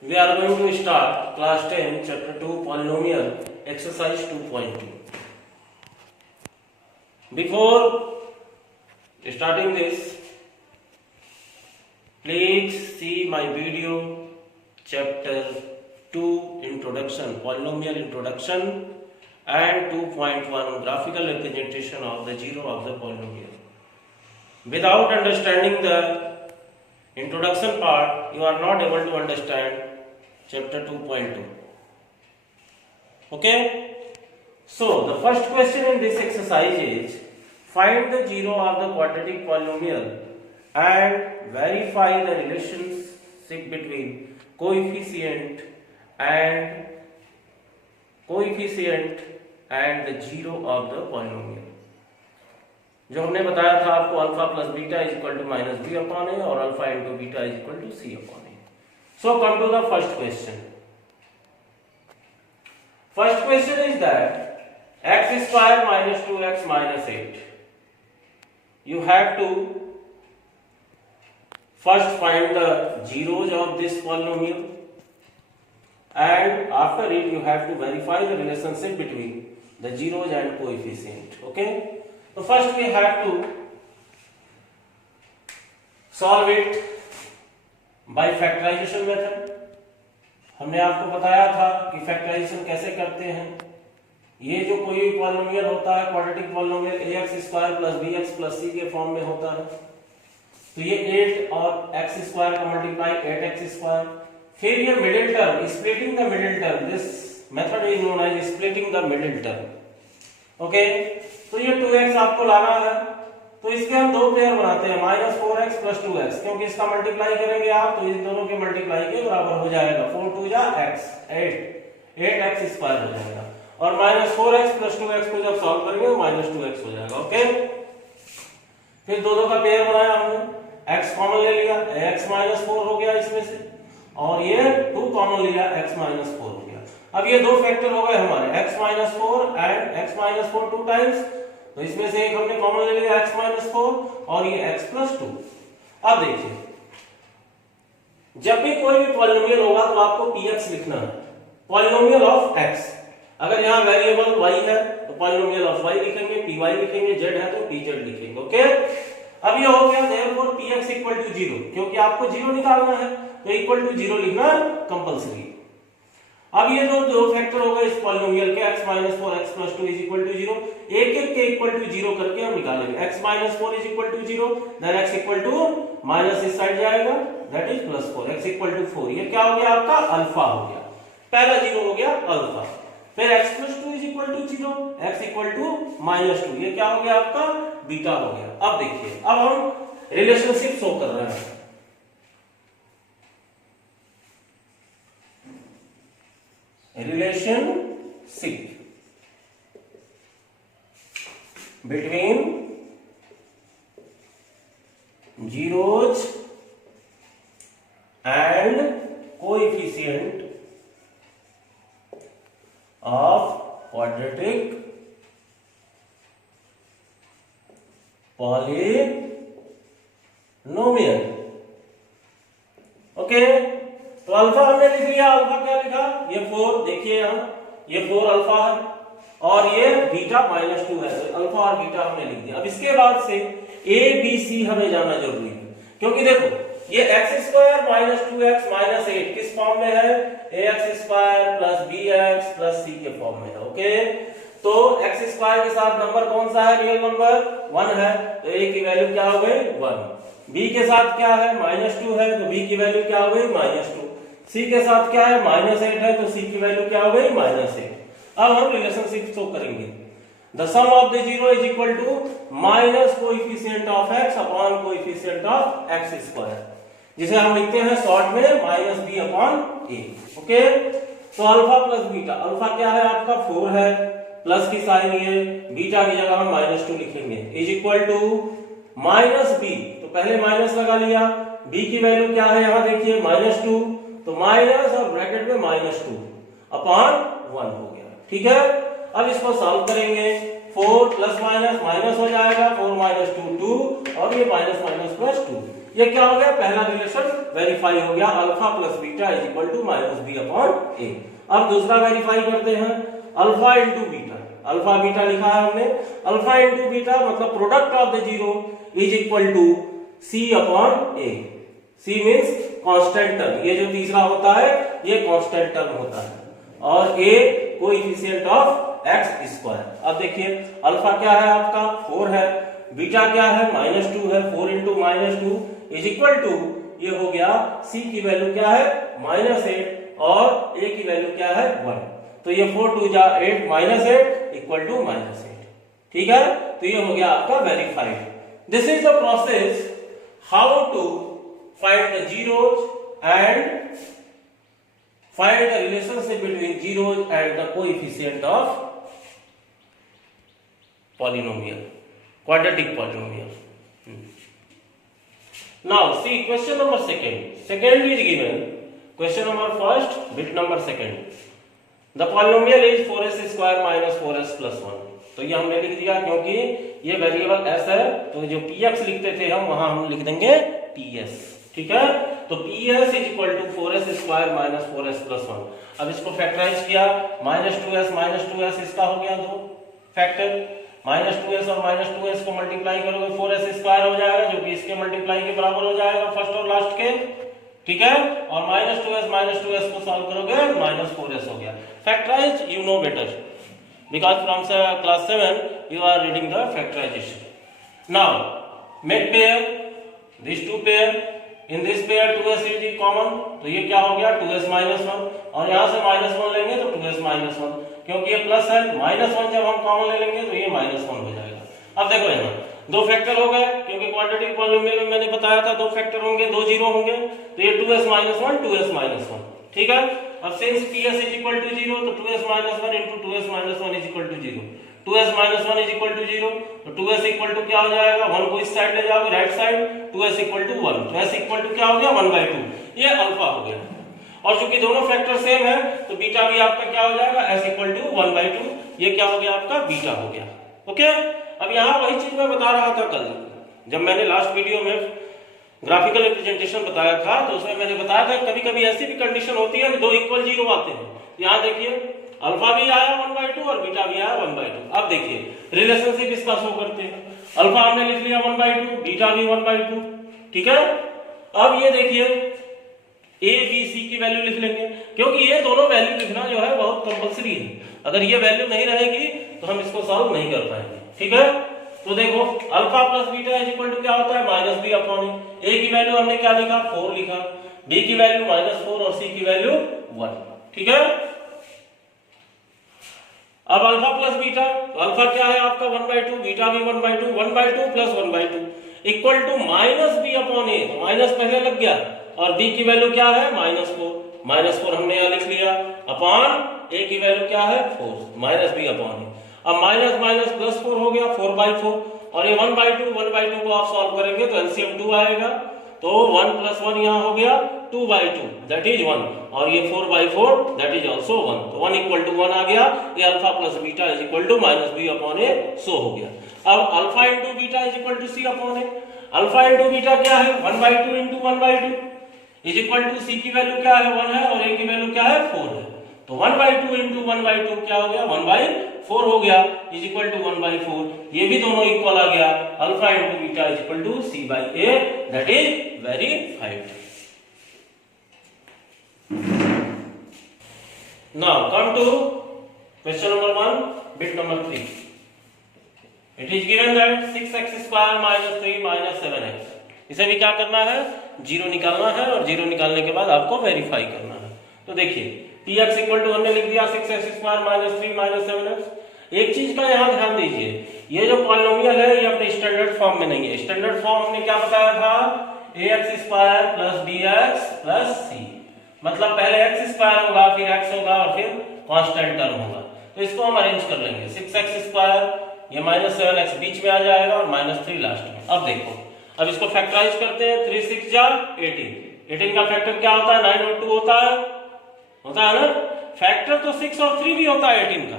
we are going to start class 10 chapter 2 polynomial exercise 2.2. Before starting this, please see my video chapter 2 introduction, polynomial introduction, and 2.1 graphical representation of the zero of the polynomial. Without understanding the introduction part, you are not able to understand chapter 2.2. Okay? So, the first question in this exercise is, find the zero of the quadratic polynomial and verify the relationship between coefficient and the zero of the polynomial. जो हमने बताया था आपको alpha plus beta is equal to minus B upon A और alpha into beta is equal to C upon A. So come to the first question. First question is that X square minus 2x minus 8. You have to first find the zeros of this polynomial and after it you have to verify the relationship between the zeros and coefficient. Okay? So first we have to solve it by factorization method. हमने आपको बताया था कि factorisation कैसे करते हैं. ये जो कोई भी पॉलिनोमियल होता है quadratic polynomial ax square plus bx plus c के फॉर्म में होता है. तो ये 8 और x स्क्वायर का मल्टीप्लाई 8x स्क्वायर. फिर ये middle term splitting the middle term, this method is known as splitting the middle term. Okay, तो ये 2x आपको लाना है. तो इसके हम दो पेयर बनाते हैं -4x प्लस 2x, क्योंकि इसका मल्टीप्लाई करेंगे आप तो इन दोनों के मल्टीप्लाई के बराबर हो जाएगा. 4 2 जा x 8x स्क्वायर हो जाएगा और -4x प्लस 2x को जब सॉल्व करेंगे -2x हो जाएगा. ओके, फिर दोनों का पेयर बनाया हमने, x कॉमन ले लिया, x -4 हो गया इसमें से और ये 2 कॉमन लिया, x -4 हो गया. अब ये दो फैक्टर हो गए हमारे x -4 एंड x -4 2 टाइम्स. तो इसमें से एक हमने कॉमन ले लिया x -4 और ये x + 2. अब देखिए, जब भी कोई भी पॉलिनोमियल होगा तो आपको px लिखना है, पॉलिनोमियल ऑफ x. अगर यहाँ वेरिएबल y है तो पॉलिनोमियल ऑफ y लिखेंगे, py लिखेंगे, z है तो pz लिखेंगे. ओके, अब ये हो गया देयरफॉर px = 0, क्योंकि आपको 0 निकालना है तो = 0 लिखना कंपलसरी. अब ये दो फैक्टर हो गए इस पॉलिनोमियल के x -4 x + 2 = 0. एक एक के इक्वल टू 0 करके हम निकालेंगे. x -4 = 0, देन x = माइनस इस साइड जाएगा, दैट इज +4. x = 4. ये क्या हो गया आपका अल्फा हो गया. पहला 0 हो गया अल्फा. फिर x + 2 = 0, x = -2. ये क्या हो गया आपका बीटा हो गया. अब देखिए, अब हम रिलेशनशिप शो कर रहे हैं. Relationship between zeros and coefficient of quadratic polynomial. Okay, तो अल्फा हमने लिख लिया. अल्फा क्या लिखा, ये 4. देखिए यहाँ ये 4 अल्फा है और ये बीटा -2 है. तो अल्फा और बीटा हमने लिख दिया. अब इसके बाद से a b c हमें जानना जरूरी है, क्योंकि देखो ये x² - 2x - 8 किस फॉर्म में है, ax² + bx + c के फॉर्म में है. ओके, तो x² के साथ नंबर कौन सा है, रियल नंबर 1 है, तो a की वैल्यू क्या हो गई 1. b के साथ क्या है -2 है, तो b की वैल्यू क्या हो गई -2. c के साथ क्या है -8 है, तो c की वैल्यू क्या हो गई -8. अब हम रिलेशनशिप शो करेंगे. The sum of the zero is equal to minus coefficient of x upon coefficient of x², जिसे हम लिखते हैं शॉर्ट में -b/a. ओके, तो अल्फा प्लस बीटा, अल्फा क्या है आपका 4 है, प्लस की साइन ये, बीटा की जगह हम -2 लिखेंगे, इज इक्वल टू -b. तो पहले माइनस लगा लिया, b की वैल्यू क्या है यहाँ देखिए -2, तो माइनस और ब्रैकेट में -2 अपॉन 1 हो गया. ठीक है, अब इसको सॉल्व करेंगे. 4 प्लस माइनस माइनस हो जाएगा, 4 - 2 2 और ये माइनस माइनस प्लस 2. ये क्या हो गया, पहला रिलेशन वेरीफाई हो गया, alpha plus beta is equal to minus B upon A. अब दूसरा वेरीफाई करते हैं, alpha into beta, alpha beta लिखा है हमने, अल्फा इंटू बीटा मतलब product of the zero is equal to C upon A. C means constant term, ये जो तीसरा होता है ये कांस्टेंट टर्म होता है, और ए कोएफिशिएंट ऑफ एक्स स्क्वायर। अब देखिए अल्फा क्या है आपका 4 है, बीटा क्या है -2 है, 4 इंटू -2 इज इक्वल टू, ये हो गया सी की वैल्यू क्या है -8 और ए की वैल्यू क्या है 1, तो ये 4 2 जा 8 -8 इक्वल टू -8। ठीक है, तो ये हो गया आपका verified. This is the process how to find the zeros and find the relationship between zeros and the coefficient of polynomial, quadratic polynomial. Now see question number second is given, question number first bit number second, the polynomial is 4s square minus 4s plus 1। तो ये हमने लिख दिया क्योंकि ये variable s है, तो जो px लिखते थे हम वहां हम लिख देंगे ps। ठीक है, तो ps is equal to 4s square minus 4s plus 1। अब इसको फैक्टराइज किया, -2s इसका हो गया 2 फैक्टर, -2s और -2s को मल्टीप्लाई करोगे 4s स्क्वायर हो जाएगा, जो कि इसके मल्टीप्लाई के बराबर हो जाएगा फर्स्ट और लास्ट के। ठीक है, और -2s को सॉल्व करोगे -4s हो गया। Factorize you know better because from class 7 you are reading the factorization। Now make pair these two pair, in this pair 2s is common, तो ये क्या हो गया 2s -1, और यहाँ से -1 लेंगे तो 2s -1, क्योंकि ये प्लस है, -1 जब हम कॉमन ले लेंगे तो ये -1 हो जाएगा। अब देखो यहाँ दो फैक्टर हो गए, क्योंकि क्वाड्रेटिक पॉलिनोमियल में मैंने बताया था दो फैक्टर होंगे, दो जीरो होंगे, तो ये 2s -1 2s -1। ठीक है, अब since ps is equal to 0 तो 2s -1 into 2s -1 is equal to 0, 2s -1 is equal to 0, तो 2s इक्वल टू क्या हो जाएगा, 1 को इस साइड ले जाओगे right side, 2s equal to 1, तो s इक्वल टू क्या हो गया 1/2, ये अल्फा हो गया। और चूंकि दोनों फैक्टर सेम है तो बीटा भी आपका क्या हो जाएगा s इक्वल टू 1/2, ये क्या हो गया आपका बीटा हो गया। ओके, अब यहाँ वही चीज मैं बता रहा था कल जब मैंने लास्ट वीडियो में ग्राफिकल रिप्रेजेंटेशन बताया था, तो उसमें मैंने बताया था कभी कभी ऐसी भी कंडीशन होती है कि दो इक्वल जीरो आते हैं। यहाँ देखिए अल्फा भी आया 1/2 और बीटा भी आया 1/2। अब देखिए रिलेशनशिप इसका शो करते हैं, अल्फा हमने लिख लिया 1/2, बीटा भी 1/2। ठीक है, अब ये देखिए ए बी सी की वैल्यू लिख लेंगे, क्योंकि ये दोनों वैल्यू लिखना जो है बहुत कंपल्सरी है, अगर ये वैल्यू नहीं रहेगी तो हम इसको सॉल्व नहीं कर पाएंगे। ठीक है, तो देखो alpha plus beta is equal to क्या होता है -b अपॉन ए। ए की वैल्यू हमने क्या लिखा 4 लिखा, b की वैल्यू -4 और c की वैल्यू 1। ठीक है, अब अल्फा प्लस बीटा, तो अल्फा क्या है आपका 1/2, बीटा भी 1/2, 1/2 plus 1/2 equal to -b upon A, तो माइनस पहले लग गया, और b की वैल्यू क्या है -4 हमने यहाँ लिख लिया, अपॉन a की वैल्यू क्या है 4 -b अपॉन ए। अब माइनस प्लस 4 हो गया 4/4, और ये 1/2 को आप सॉल्व करेंगे तो एलसीएम 2 आएगा, तो 1 + 1 यहाँ हो गया 2/2 दैट इज 1, और ये 4/4 दैट इज आल्सो 1, तो 1 = 1 आ गया। ये alpha plus beta is equal to -b upon A so हो गया। अब alpha into beta is equal to c upon A, alpha into beta क्या है 1/2 into 1/2 is equal to c की वैल्यू क्या है 1 है और a की वैल्यू क्या है 4 है, तो 1/2 इंटू 1/2 क्या हो गया 1/4 हो गया इज इक्वल टू 1/4, ये भी दोनों इक्वल आ गया, alpha into beta is equal to c/a that is verified. Now come to question number 1 bit number 3। It is given that 6x² - 3 - 7x, इसे भी क्या करना है जीरो निकालना है, और जीरो निकालने के बाद आपको वेरीफाई करना है। तो देखिए px इक्वल टू हमने लिख दिया 6x² - 3 - 7x। एक चीज का यहाँ ध्यान दीजिए, ये जो पॉलिनोमियल है ये अपने स्टैंडर्ड फॉर्म में नहीं है। स्टैंडर्ड फॉर्म हमने क्या बताया था ax² + bx + c, मतलब पहले x² होगा फिर x होगा और फिर कांस्टेंट टर्म होगा, तो इसको हम अरेंज कर लेंगे 6x², ये -7x बीच में आ जाएगा और -3 लास्ट में। अब देखो अब इसको फैक्टराइज करते हैं, 3 × 6 = 18 का फैक्टर क्या होता है 9 और 2 होता है ना। फैक्टर तो 6 और 3 भी होता है 18 का,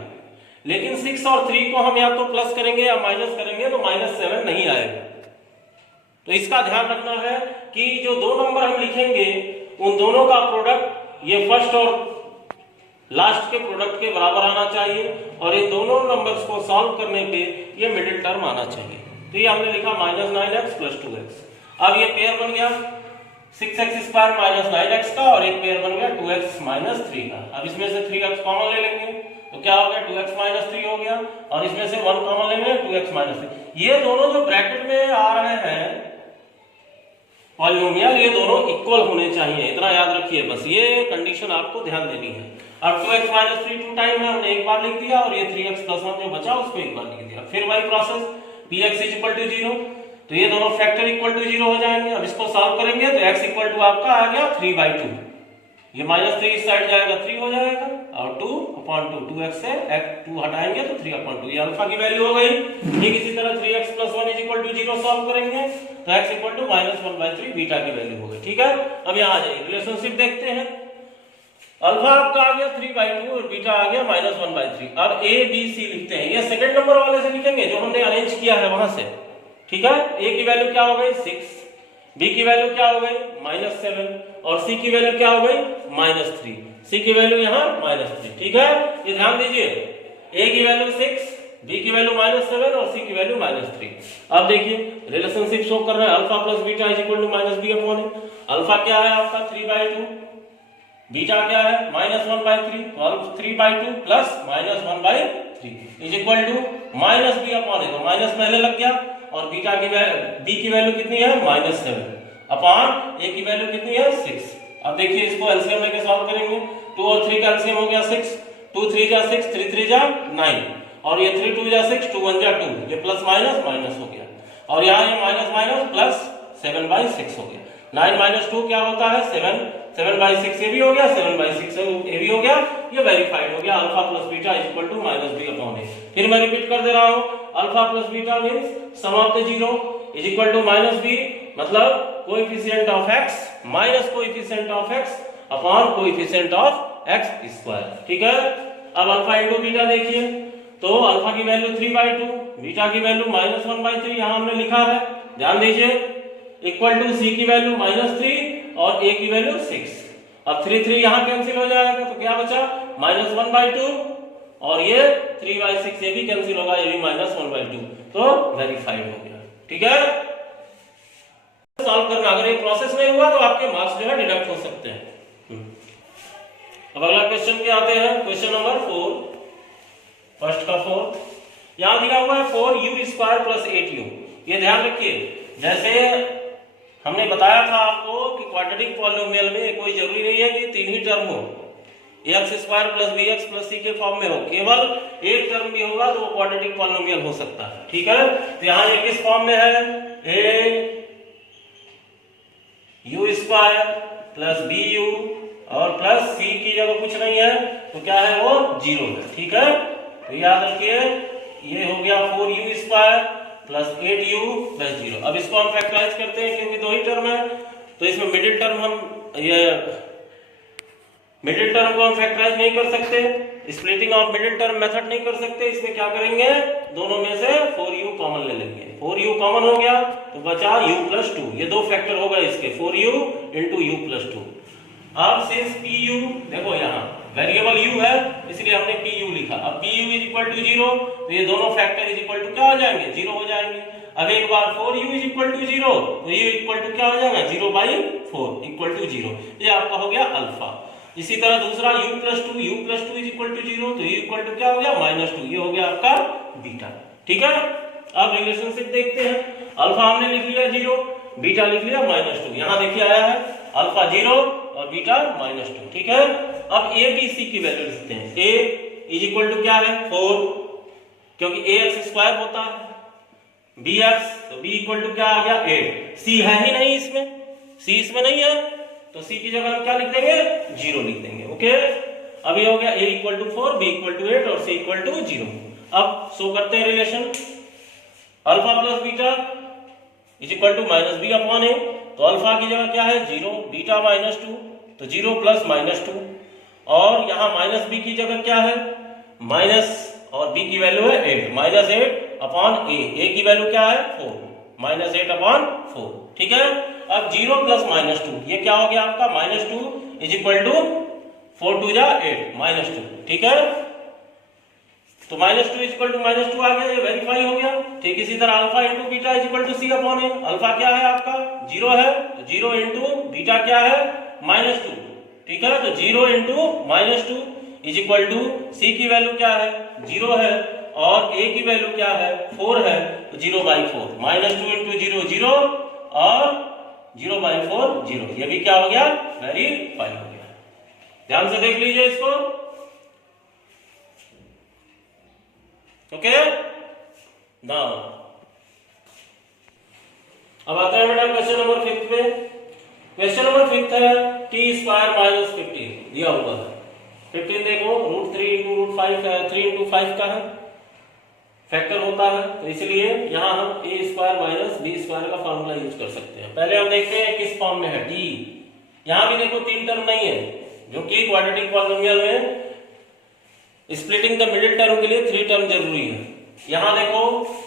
लेकिन 6 और 3 को हम या तो प्लस करेंगे या माइनस करेंगे तो -7 नहीं आएगा। तो इसका ध्यान रखना है कि जो दो नंबर हम लिखेंगे उन दोनों का प्रोडक्ट ये फर्स्ट और लास्ट के प्रोडक्ट के बराबर आना चाहिए और इन दोनों नंबर्स को सॉल्व करने पे ये मिडिल टर्म आना चाहिए। तो ये हमने लिखा -9x + 2x। अब ये पेयर बन गया 6x² - 9x का और एक पेयर बन गया 2x - 3 का। अब इसमें से 3x कॉमन ले लेंगे तो क्या हो गया 2x - 3 हो गया और इसमें से 1 कॉमन लेंगे 2x - 3। ये दोनों जो ब्रैकेट में आ रहे हैं पॉलिनोमियल, ये दोनों इक्वल होने चाहिए, इतना याद रखिए बस, ये कंडीशन आपको ध्यान देनी है। अब 2x - 3 2 टाइम है, हमने एक बार लिख दिया और ये 3x + 1 जो बचा उसको एक बार लिख दिया। फिर वही प्रोसेस px = 0, तो ये दोनों फैक्टर = 0 हो जाएंगे। अब इसको सॉल्व करेंगे तो x = आपका आ गया 3/2, ये -3 इस साइड जाएगा 3 हो जाएगा और 2/2, 2x से 2 हटाएंगे तो 3/2, ये अल्फा की वैल्यू हो गई। ठीक इसी तरह 3x + 1 = 0 सॉल्व करेंगे तो x = -1/3 बीटा की वैल्यू हो गई। ठीक है, अब यहाँ आ जाइए रिलेशनशिप देखते हैं। अल्फा आपका आ गया 3/2 और बीटा आ गया -1/3। अब a b c लिखते हैं, ये सेकंड नंबर वाले से लिखेंगे जो हमने अरेंज किया है वहां से। ठीक है, a की वैल्यू क्या हो गई 6, b की वैल्यू क्या हो गई -7 और c की वैल्यू क्या हो गई -3, c की वैल्यू यहाँ -3। ठीक है, ये ध्यान दीजिए, a की वैल्यू 6, b की वैल्यू -7 और c की वैल्यू -3। अब देखिए रिलेशनशिप शो कर रहा है अल्फा + बीटा = -b/a। अल्फा क्या है आपका 3/2, बीटा क्या है -1/3 और 3/2 + -1/3 = -b/a। तो माइनस पहले लग गया और बीटा की b की वैल्यू कितनी है -7 अपॉन a की वैल्यू कितनी है 6। अब देखिए इसको एलसीएम लेके सॉल्व करेंगे, 2 और 3 का एलसीएम हो गया 6, 2 3 जा 6, 3 3 जा 9 और ये 3 2 जा 6, 2 1 जा 2, ये प्लस माइनस माइनस हो गया और यहाँ ये माइनस माइनस प्लस 7/6 हो गया। 9 - 2 क्या होता है 7, 7/6 ये भी हो गया, 7/6 ये भी हो गया, ये वेरीफाइड हो गया। Alpha + beta = -b/a। फिर मैं रिपीट कर दे रहा हूं, alpha + beta means sum of the zero = -b, मतलब coefficient of x minus coefficient of x upon coefficient of x²। ठीक है, अब अल्फा * बीटा देखिए, तो अल्फा की वैल्यू 3/2, बीटा की वैल्यू -1/3 यहां हमने लिखा है, ध्यान दीजिए, इक्वल टू c की वैल्यू -3 और a की वैल्यू 6। अब 3 3 यहां कैंसिल हो जाएगा तो क्या बचा -1/2 और ये 3/6 ये भी कैंसिल होगा, ये भी -1/2, तो वेरीफाइड हो गया। ठीक है, सॉल्व करना, अगर ये प्रोसेस नहीं हुआ तो आपके मार्क्स जो है डिडक्ट हो सकते हैं। अब अगला क्वेश्चन पे आते हैं, क्वेश्चन नंबर 4, फर्स्ट का 4 यहां दिया हुआ है 4u² + 8u। ये ध्यान रखिए, जैसे हमने बताया था आपको कि क्वाड्रेटिक पॉलिनोमियल में कोई जरूरी नहीं है कि 3 ही टर्म हो, ax² + bx + c के फॉर्म में हो, केवल एक टर्म भी होगा तो वो क्वाड्रेटिक पॉलिनोमियल हो सकता है। ठीक है, तो यहाँ ये किस फॉर्म में है, au² + bu और प्लस c की जगह कुछ नहीं है तो क्या है वो 0 है। ठीक है, तो याद रखिए ये हो गया 4u² + 8u + 0। अब इसको हम फैक्टराइज करते हैं क्योंकि दो ही टर्म है, तो इसमें मिडिल टर्म को हम फैक्टराइज नहीं कर सकते, splitting of middle term method नहीं कर सकते। इसमें क्या करेंगे, दोनों में से 4u कॉमन ले लेंगे, 4u कॉमन हो गया तो बचा u + 2, ये दो फैक्टर हो गए इसके, 4u * u + 2। अब सिंस pu, देखो यहाँ वेरिएबल u है इसलिए हमने pu लिखा। अब pu = 0 तो ये दोनों फैक्टर = क्या हो जाएंगे 0 हो जाएंगे। अब एक बार 4u = 0 तो ये इक्वल टू क्या हो जाएगा 0/4 = 0, ये आपका हो गया अल्फा। इसी तरह दूसरा u + 2 = 0 तो ये इक्वल टू क्या हो गया -2, ये हो गया आपका बीटा। ठीक है, अब रिलेशनशिप देखते हैं, अल्फा हमने लिख लिया 0, बीटा लिख लिया -2, यहाँ देखिए आया है अल्फा 0 और बीटा -2। ठीक है, अब a b c की वैल्यू लिखते हैं। a = क्या है 4, क्योंकि ax² होता है, bx तो b = क्या आ गया 8, c है ही नहीं इसमें, c इसमें नहीं है तो c की जगह हम क्या लिख देंगे 0 लिख देंगे। ओके, अब ये हो गया a = 4, b = 8 और c = 0। अब शो करते हैं रिलेशन, अल्फा + बीटा = -b/a, तो अल्फा की जगह क्या है 0, बीटा -2 तो 0 + -2 और यहाँ -b की जगह क्या है माइनस और b की वैल्यू है 8, -8/a, a की वैल्यू क्या है 4, -8/4। ठीक है, अब 0 प्लस -2, ये क्या हो गया आपका -2 इज इक्वल टू 4 2 जा 8 -2, ठीक है। तो -2 इज इक्वल टू -2 आ गया, ये वेरीफाई हो गया। ठीक इसी तरह alpha into beta is equal to C upon A. Alpha क्या है आपका 0 है, तो 0 इंटू बीटा क्या है -2, ठीक है। तो 0 इंटू -2 इज इक्वल टू सी की वैल्यू क्या है 0 है और ए की वैल्यू क्या है 4 है, तो 0/4 -2 इंटू 0 0 और 0/4 0, ये भी क्या हो गया वेरीफाई हो गया। ध्यान से देख लीजिए इसको, ओके। नाउ अब आता है बेटा क्वेश्चन नंबर 5 पे। क्वेश्चन नंबर 5 है t² - 15 दिया हुआ है। 15 देखो √3 × √5 है, 3 × 5 का है, फैक्टर होता है, तो इसलिए यहां हम a² - b² का फार्मूला यूज कर सकते हैं। पहले हम देखते हैं किस फॉर्म में है t। यहां भी देखो 3 टर्म नहीं है, जो कि क्वाड्रेटिक पॉलिनोमियल में स्प्लिटिंग द मिडिल टर्म के लिए 3 टर्म जरूरी है। यहां देखो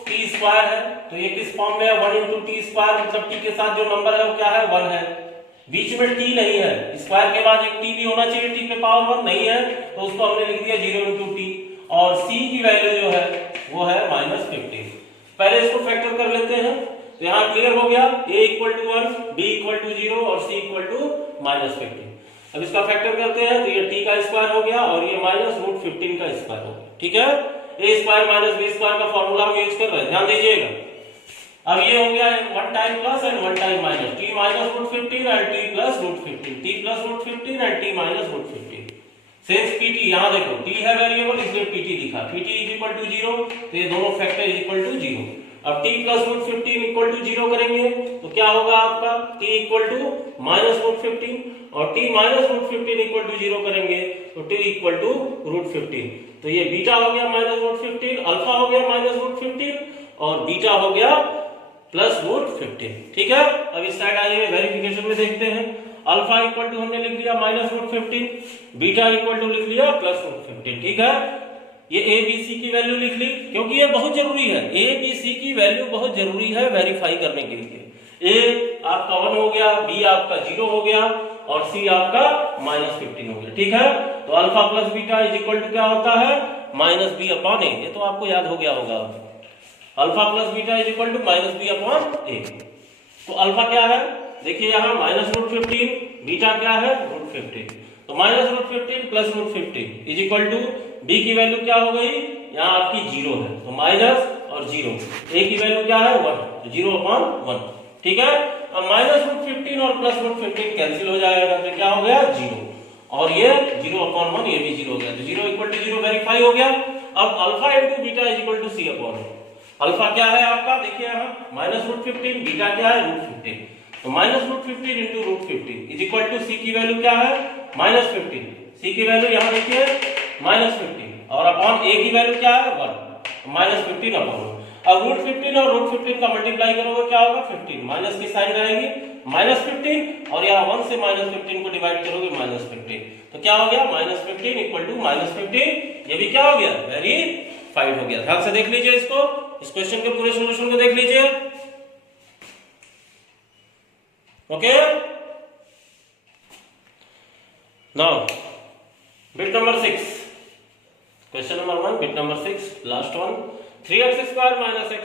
t² है, तो ये किस फॉर्म में है 1 × t², मतलब t के साथ जो नंबर है वो क्या है 1 है। बीच में t नहीं है, स्क्वायर के बाद एक t भी होना चाहिए, t पे पावर 1 नहीं है, तो उसको हमने लिख दिया 0 × t। और c की वैल्यू जो है वो है -15। पहले इसको फैक्टर कर लेते हैं, तो यहां क्लियर हो गया a = 1, b = 0 और c = -15। अब इसका फैक्टर करते हैं, तो ये t का स्क्वायर हो गया और ये -√15 का स्क्वायर हो गया, ठीक है। a² - b² का फार्मूला हम यूज कर रहे हैं, ध्यान दीजिएगा। अब ये हो गया 1 time plus and 1 time minus, t -√15 and t +√15, t +√15 and t -√15। Since pt, यहां देखो t है वेरिएबल इसलिए pt लिखा, pt = 0, तो ये दोनों फैक्टर = 0। अब t +√15 = 0 करेंगे तो क्या होगा आपका t = -√15 और t -√15 = 0 करेंगे तो t = √15। तो ये बीटा हो गया -√15, अल्फा हो गया -√15 और बीटा हो गया +√15, ठीक है। अब इस साइड आइए वेरिफिकेशन में देखते हैं। अल्फा = हमने लिख लिया -√15, बीटा = लिख लिया +√15, ठीक है। ये a b c की वैल्यू लिख ली, क्योंकि ये बहुत जरूरी है, a b c की वैल्यू बहुत जरूरी है वेरीफाई करने के लिए। a आपका 1 हो गया, b आपका 0 हो गया और c आपका -15 हो गया, ठीक है। तो अल्फा प्लस बीटा = क्या होता है -b/a। ये तो आपको याद हो गया होगा। Alpha plus beta = -b/a। तो अल्फा क्या है देखिए यहाँ -√15, बीटा क्या है √15, तो -√15 + √15 = b की वैल्यू क्या हो गई यहाँ आपकी 0 है, तो माइनस और 0, a की वैल्यू क्या है 1, तो 0/1, ठीक है। अब -√15 और +√15 कैंसिल हो जाएगा, तो क्या हो गया 0 और ये 0/1, ये भी 0 हो गया, तो 0 = 0 वेरीफाई हो गया। अब अल्फा × बीटा = c/a। अल्फा क्या है आपका देखिए यहाँ -√15, बीटा क्या है √15, तो -√15 × √15 = c की वैल्यू क्या है -15, c की वैल्यू यहाँ देखिए -15 और अपॉन a की वैल्यू क्या है 1, -15/1। अब √15 और √15 का मल्टीप्लाई करोगे क्या होगा 15, माइनस की साइन रहेगी -15 और यहाँ 1 से -15 को डिवाइड करोगे -15, तो क्या हो गया -15 = -15। ये भी क्या हो गया वेरीफाइड हो गया। ध्यान से देख लीजिए इसको, इस क्वेश्चन के पूरे सॉल्यूशन को देख लीजिए, okay. Now bit number 6, question number 1 bit number 6, last one. 3x² - x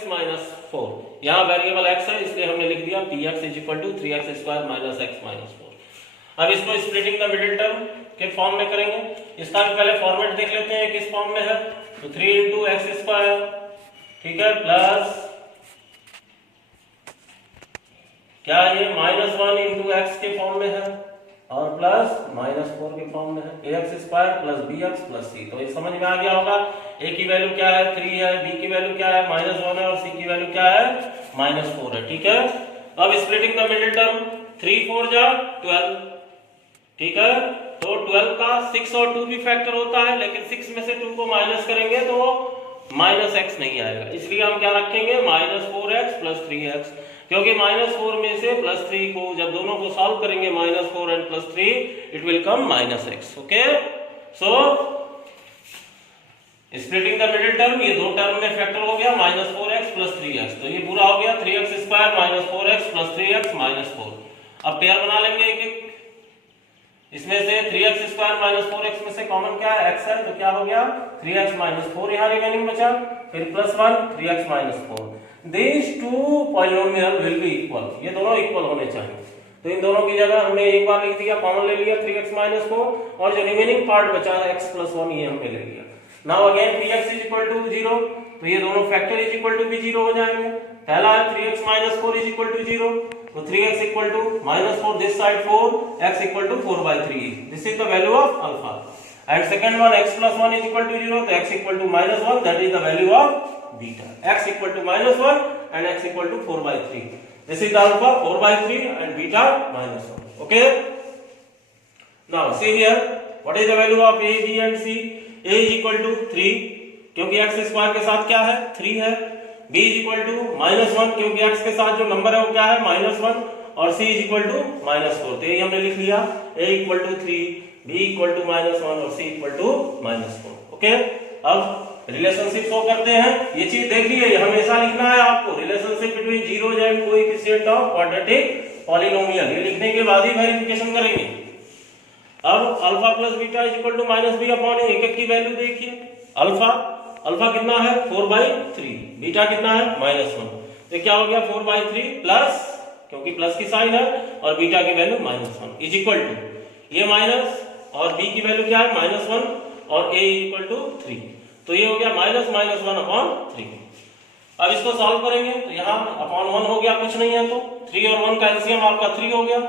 - 4, यहाँ वेरिएबल x है इसलिए हमने लिख दिया px = 3x² - x - 4। अब इसको स्प्लिटिंग द मिडिल टर्म के फॉर्म में करेंगे। इसका भी पहले फॉर्मेट देख लेते हैं किस फॉर्म में है, तो 3 × x², ठीक है, प्लस क्या ये -1 × x के फॉर्म में है और प्लस -4 के फॉर्म में है, ax² + bx + c। तो ये समझ में आ गया होगा, a की वैल्यू क्या है 3 है, b की वैल्यू क्या है -1 है और c की वैल्यू क्या है -4 है, ठीक है। अब स्प्लिटिंग द मिडिल टर्म 3 4 जा 12, ठीक है। तो 12 का 6 और 2 भी फैक्टर होता है, लेकिन 6 में से 2 को माइनस करेंगे तो -x नहीं आएगा, इसलिए हम क्या रखेंगे -4x + 3x, क्योंकि -4 में से +3 को जब दोनों को सॉल्व करेंगे -4 and +3 it will come -x, okay. So splitting the middle term, ये दो टर्म में फैक्टर हो गया -4x + 3x, तो ये पूरा हो गया 3x² - 4x + 3x - 4। अब पेयर बना लेंगे एक एक। इसमें से 3x स्क्वायर माइनस 4x में से कॉमन क्या है, x है, तो क्या हो गया 3x माइनस 4 यहाँ रिमेनिंग बचा, फिर plus 1 3x minus 4। These two polynomial will be equal, ये दोनों इक्वल होने चाहिए। तो इन दोनों की जगह हमने एक बार लिख दिया, कॉमन ले लिया 3x माइनस 4, और जो रिमेनिंग पार्ट बचा है x प्लस 1 ये हमने ले लिया। Now again 3x is equal to 0, तो ये दोनों फैक्टर इज इक्वल टू भी 0 हो जाएंगे। पहला है 3x minus 4 is equal to 0, तो 3x equal to minus 4 this side 4, x equal to 4/3, this is the value of alpha. And second one x plus 1 is equal to 0, तो x equal to minus 1, that is the value of beta, x equal to minus 1 and x equal to 4/3, this is the alpha 4/3 and beta minus 1। Okay, now see here what is the value of a b and c। a is equal to 3 क्योंकि x square के साथ क्या है 3 है, b is equal to minus 1 क्योंकि x के साथ जो नंबर है वो क्या है माइनस 1, और c is equal to minus 4। तो ये हमने लिख लिया a equal to 3, b equal to minus 1 और c equal to minus 4। Okay, अब रिलेशनशिप शो करते हैं। ये चीज देख लीजिए, हमेशा लिखना है आपको relationship between zeros and coefficient of quadratic polynomial, ये लिखने के बाद ही वेरिफिकेशन करेंगे। अब alpha plus beta is equal to minus B upon A, एक एक की वैल्यू देखिए। अल्फा कितना है 4/3, बीटा कितना है -1, तो क्या हो गया 4/3 प्लस, क्योंकि प्लस की साइन है, और बीटा की वैल्यू -1 इज इक्वल टू ये माइनस, और b की वैल्यू क्या है -1 और a इक्वल टू 3, तो ये हो गया -1 अपॉन 3। अब इसको सॉल्व करेंगे तो यहाँ अपॉन 1 हो गया, कुछ नहीं है, तो 3 और 1 का एलसीएम आपका 3 हो गया।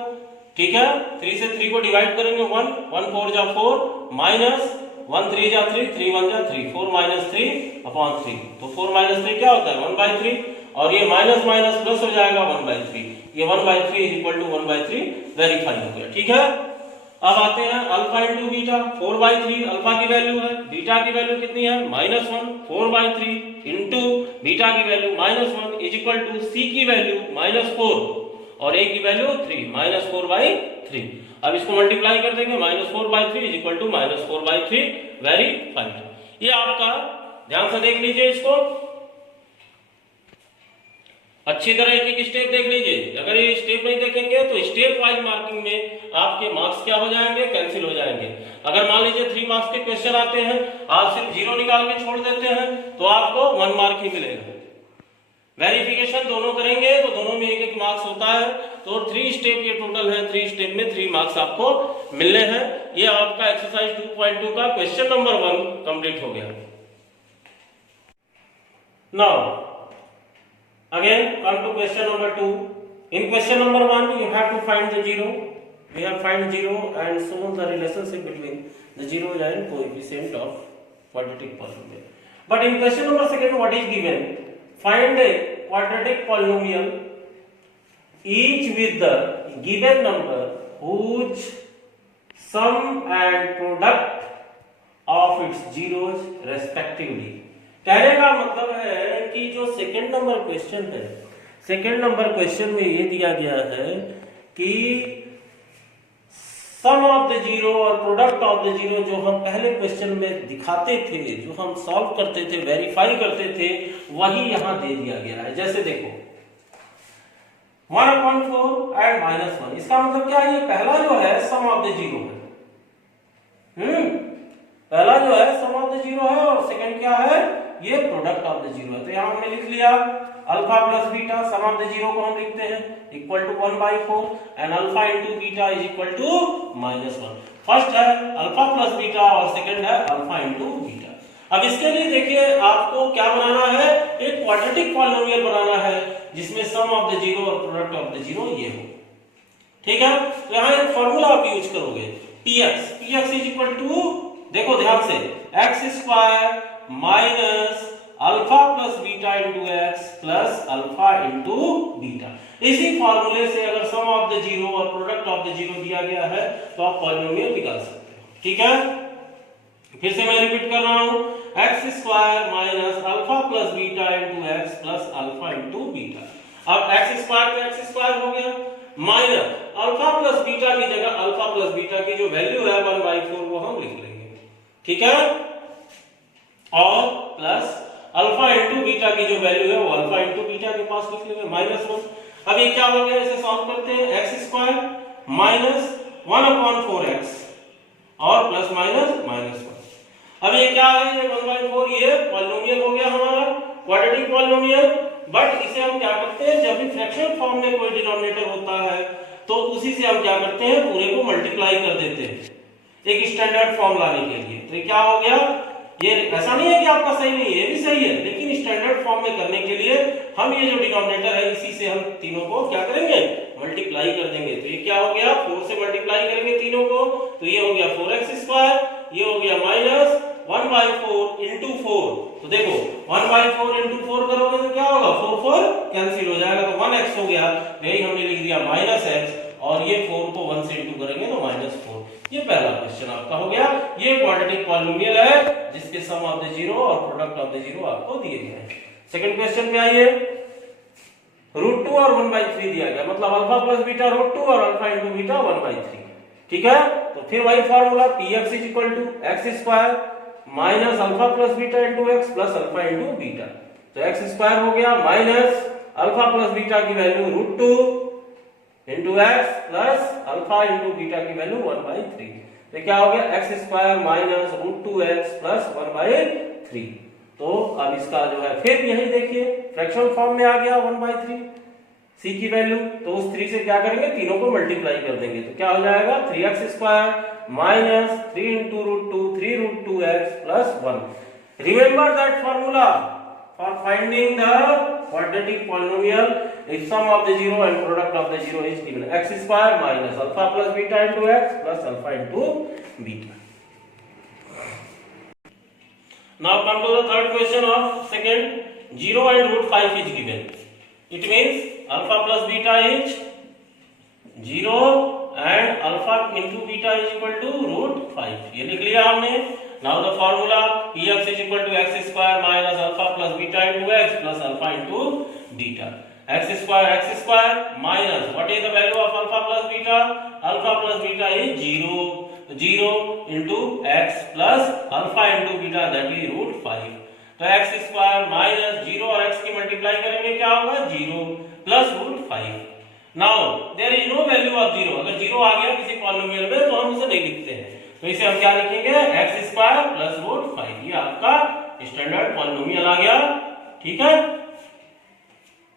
ठीक है, 3 से 3 को डिवाइड करेंगे 1 4 जा 4 माइनस 1 3 जा 3 3 1 जा 3 4 माइनस 3 अपॉन 3, तो 4 माइनस 3 क्या होता है 1/3, और ये माइनस माइनस प्लस हो जाएगा 1/3, ये 1/3 इज इक्वल टू 1/3 वेरीफाई हो गया। ठीक है, अब आते हैं अल्फा इंटू बीटा। 4/3 अल्फा की वैल्यू है, बीटा की वैल्यू कितनी है -1, 4/3 इंटू बीटा की वैल्यू -1 इज इक्वल टू सी की वैल्यू -4 और a की वैल्यू 3 -4/3। अब इसको मल्टीप्लाई कर देंगे, -4/3 इज इक्वल टू -4/3 वेरीफाइड। ये आपका ध्यान से देख लीजिए, इसको अच्छी तरह एक एक स्टेप देख लीजिए। अगर ये स्टेप नहीं देखेंगे तो स्टेप वाइज मार्किंग में आपके मार्क्स क्या हो जाएंगे, कैंसिल हो जाएंगे। अगर मान लीजिए 3 मार्क्स के क्वेश्चन आते हैं, आप सिर्फ 0 निकाल के छोड़ देते हैं, तो आपको 1 मार्क ही मिलेगा। वेरिफिकेशन दोनों करेंगे तो दोनों में एक एक मार्क्स होता है, तो 3 स्टेप ये टोटल है, 3 स्टेप में 3 मार्क्स आपको मिलने हैं। ये आपका एक्सरसाइज 2.2 का क्वेश्चन नंबर 1 कंप्लीट हो गया। Now again come to question number 2. In question number 1 you have to find the zero. We have find 0 and shown the relationship between the zero and coefficient of quadratic polynomial. But in question number 2 what is given? Find a quadratic polynomial each with the given number whose sum and product of its zeros respectively. कहने का मतलब है कि जो second number question है, second number question में ये दिया गया है कि सम ऑफ द जीरो और प्रोडक्ट ऑफ द जीरो जो हम पहले क्वेश्चन में दिखाते थे, जो हम सॉल्व करते थे, वेरीफाई करते थे, वही यहां दे दिया गया है। जैसे देखो 1/4 एंड -1, इसका मतलब क्या है, ये पहला जो है सम ऑफ द जीरो है, पहला जो है सम ऑफ द जीरो है, और सेकंड क्या है, ये प्रोडक्ट ऑफ द जीरो है। तो यहां हमने लिख लिया alpha plus beta, sum of the zero को हम लिखते हैं equal to 1/4 and alpha into beta is equal to -1। First है अल्फा प्लस बीटा और सेकंड है अल्फा इंटू बीटा। अब इसके लिए देखिए आपको क्या बनाना है, एक क्वाड्रेटिक पॉलिनोमियल बनाना है जिसमें सम ऑफ द जीरो और प्रोडक्ट ऑफ द जीरो ये हो। ठीक है, तो यहां एक फार्मूला आप यूज करोगे px इज इक्वल टू, देखो ध्यान से, x² minus alpha plus beta into x plus alpha into beta. इसी फॉर्मूले से अगर सम ऑफ द जीरो और प्रोडक्ट ऑफ द जीरो दिया गया है तो आप पॉलिनोमियल निकाल सकते हो। ठीक है, फिर से मैं रिपीट कर रहा हूं, x² minus alpha plus beta into x plus alpha into beta. अब x² तो x² हो गया, माइनस अल्फा प्लस बीटा की जगह अल्फा प्लस बीटा की जो वैल्यू है 1/4 वो हम लिख लेंगे। ठीक है, और प्लस अल्फा इंटू बीटा की जो वैल्यू है वो अल्फा इंटू बीटा के पास लिख लेंगे -1। अब ये क्या हो गया, इसे सॉल्व करते हैं। एक्स स्क्वायर माइनस 1/4x और प्लस माइनस माइनस 1। अब ये क्या है, ये 1/4 ये पॉलिनोमियल हो गया हमारा, क्वाड्रेटिक पॉलिनोमियल। बट इसे हम क्या करते हैं, जब भी फ्रैक्शनल फॉर्म में कोई डिनोमिनेटर होता है तो उसी से हम क्या करते हैं, पूरे को मल्टीप्लाई कर देते हैं एक स्टैंडर्ड फॉर्म लाने के लिए। तो ये क्या हो गया, ये ऐसा नहीं है कि आपका सही नहीं है, ये भी सही है, लेकिन स्टैंडर्ड फॉर्म में करने के लिए हम ये जो डिनोमिनेटर है इसी से हम तीनों को क्या करेंगे, मल्टीप्लाई कर देंगे। तो ये क्या हो गया, 4 से मल्टीप्लाई करेंगे तीनों को, तो ये हो गया 4x स्क्वायर, ये हो गया माइनस 1/4 इंटू 4। तो देखो 1/4 इंटू 4 करोगे तो क्या होगा, 4 4 कैंसिल हो जाएगा, तो 1x हो गया। यही हमने लिख दिया माइनस x, और ये 4 को 1 से इंटू करेंगे तो -4। ये पहला क्वेश्चन आपका हो गया। ये क्वाड्रेटिक पॉलिनोमियल है जिसके सम ऑफ द जीरो और प्रोडक्ट ऑफ द जीरो आपको दिए गए हैं। सेकंड क्वेश्चन पे आइए। √2 और 1/3 दिया गया, मतलब अल्फा प्लस बीटा √2 और अल्फा इंटू बीटा 1/3। ठीक है, तो फिर वही formula px x square minus alpha plus beta into x plus alpha into beta. तो x स्क्वायर हो गया माइनस अल्फा प्लस बीटा की value √2 into x plus alpha into beta की वैल्यू 1/3। तो क्या हो गया, x square minus √2x plus 1/3। तो अब इसका जो है फिर यही देखिए फ्रैक्शनल फॉर्म में आ गया 1/3 c की वैल्यू, तो उस 3 से क्या करेंगे, तीनों को मल्टीप्लाई कर देंगे। तो क्या हो जाएगा, 3x square minus 3 into √2 3√2x plus 1। Remember that formula for finding the quadratic polynomial if sum of the zero and product of the zero is given, x square minus alpha plus beta into x plus alpha into beta. Now come to the third question of second. 0 and √5 is given. It means alpha plus beta is 0 and alpha into beta is equal to √5. ये लिख लिया हमने। Now the formula px is equal to x square minus alpha plus beta into x plus alpha into beta. X square minus what is the value of alpha plus beta? Alpha plus beta is 0. 0 into x plus alpha into beta, that is √5. तो x square minus 0 और x की multiply करेंगे क्या होगा, 0 plus √5. Now there is no value of 0. अगर 0 आ गया किसी polynomial में तो हम उसे नहीं लिखते हैं, तो इसे हम क्या लिखेंगे, x स्क्वायर प्लस √5। ये आपका स्टैंडर्ड पॉलिनोमियल आ गया। ठीक है,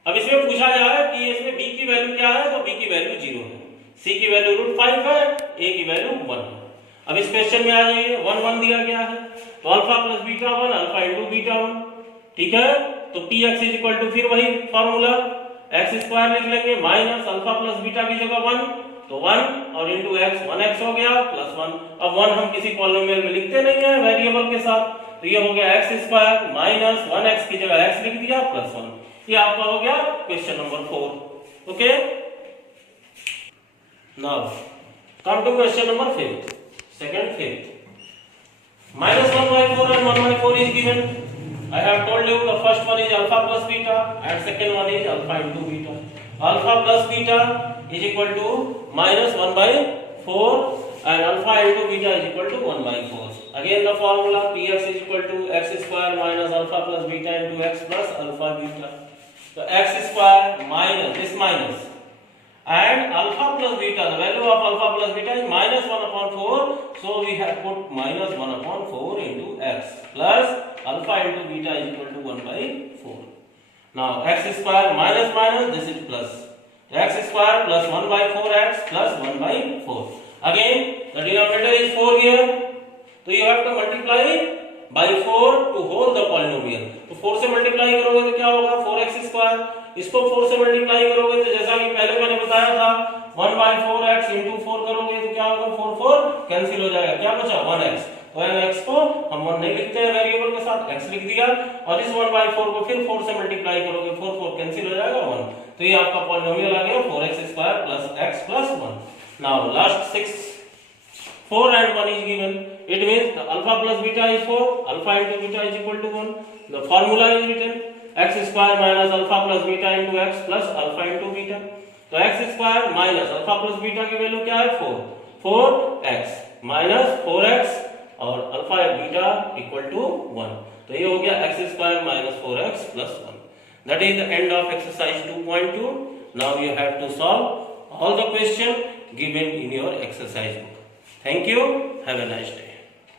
अब इसमें पूछा जाए कि इसमें b की वैल्यू क्या है, तो b की वैल्यू 0 है, c की वैल्यू √5 है, a की वैल्यू 1 है। अब इस क्वेश्चन में आ जाइए, 1 1 दिया गया है, तो alpha plus beta 1 alpha into beta 1। ठीक है, तो px इज इक्वल टू फिर वही फार्मूला x स्क्वायर लिख लेंगे माइनस अल्फा प्लस बीटा की जगह 1, तो 1 और इंटू x 1x हो गया प्लस 1। अब 1 हम किसी पॉलिनोमियल में लिखते नहीं है वेरिएबल के साथ, तो ये हो गया x स्क्वायर माइनस 1x की जगह x लिख दिया प्लस 1। ये आपका हो गया question number 4। Okay, now come to question number 5, second 5th। -1/4 and 1/4 is given. I have told you the first one is alpha plus beta and second one is alpha into beta. Alpha plus beta is equal to -1/4 and alpha into beta is equal to 1/4. Again the formula px is equal to x square minus alpha plus beta into x plus alpha beta. So x square minus this minus and alpha plus beta, the value of alpha plus beta is -1/4, so we have put -1/4 into x plus alpha into beta is equal to 1/4. Now x square minus minus, this is plus, x square plus 1/4x plus 1/4. Again the denominator is 4 here, so you have to multiply by 4 to hold the polynomial. तो 4 से multiply करोगे तो क्या होगा, 4x square, इसको 4 से multiply करोगे तो जैसा कि पहले मैंने बताया था 1/4x into 4 करोगे तो क्या होगा, 4 4 कैंसिल हो जाएगा, क्या बचा 1x। तो x को हम 1 नहीं लिखते हैं वेरिएबल के साथ, x लिख दिया, और इस 1/4 को फिर 4 से मल्टीप्लाई करोगे, 4 4 कैंसिल हो जाएगा 1। तो ये आपका पॉलिनोमियल आ गया 4x square plus x plus 1। Now last 6, 4 and 1 is given. It means the alpha plus beta is 4, alpha into beta is equal to 1. The formula is written x square minus alpha plus beta into x plus alpha into beta. तो x square minus alpha plus beta की value क्या है, 4, 4x minus 4x और alpha beta equal to 1। तो ये हो गया x square minus 4x plus 1। That is the end of exercise 2.2. Now you have to solve all the question given in your exercise book. Thank you. Have a nice day.